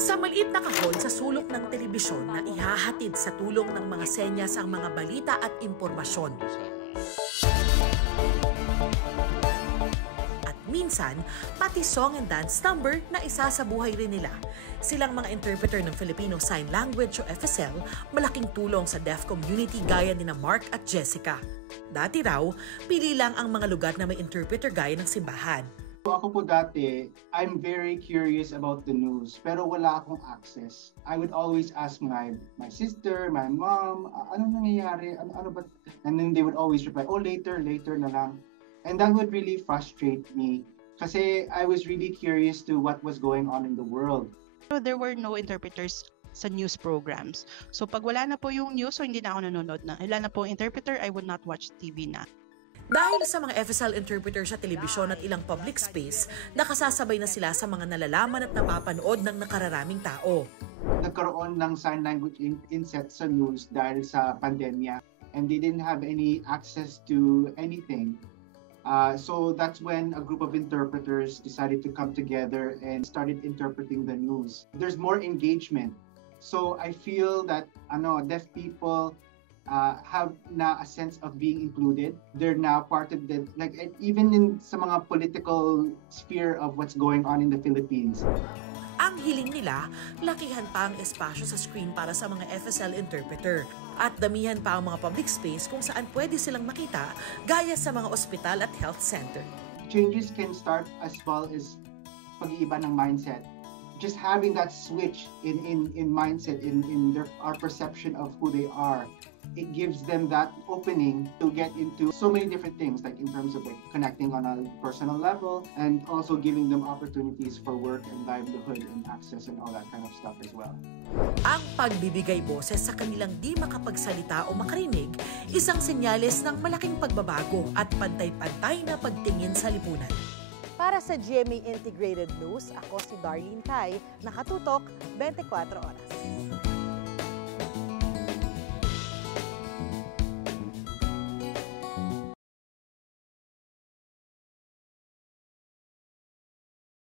Sa maliit na kahon sa sulok ng telebisyon na ihahatid sa tulong ng mga senyas ang mga balita at impormasyon. At minsan, pati song and dance number na isa sa buhay rin nila. Silang mga interpreter ng Filipino Sign Language o FSL, malaking tulong sa deaf community gaya ni Mark at Jessica. Dati raw, pili lang ang mga lugar na may interpreter gaya ng simbahan. Ako po dati, I'm very curious about the news, pero wala akong access. I would always ask my sister, my mom, ano nangyayari, ano ba? And then they would always reply, oh later na lang. And that would really frustrate me kasi I was really curious to what was going on in the world. There were no interpreters sa news programs. So pag wala na po yung news o hindi na ako nanonood na, wala na po yung interpreter, I would not watch TV na. Dahil sa mga FSL interpreter sa telebisyon at ilang public space, nakasasabay na sila sa mga nalalaman at napapanood ng nakararaming tao. Nagkaroon ng sign language inset sa news dahil sa pandemya and they didn't have any access to anything. So that's when a group of interpreters decided to come together and started interpreting the news. There's more engagement. So I feel that deaf people have na a sense of being included. They're now part of the, like, even in sa mga political sphere of what's going on in the Philippines. Ang hiling nila, lakihan pa ang espasyo sa screen para sa mga FSL interpreter at damihan pa ang mga public space kung saan pwede silang makita gaya sa mga ospital at health center. Changes can start as well as pag-iiba ng mindset. Just having that switch in mindset, in our perception of who they are, it gives them that opening to get into so many different things, like in terms of like connecting on a personal level and also giving them opportunities for work and livelihood and access and all that kind of stuff as well. Ang pagbibigay boses sa kanilang di makapagsalita o makarinig, isang senyales ng malaking pagbabago at pantay-pantay na pagtingin sa lipunan. Para sa GMA Integrated News, ako si Darlene Tai, nakatutok 24 oras.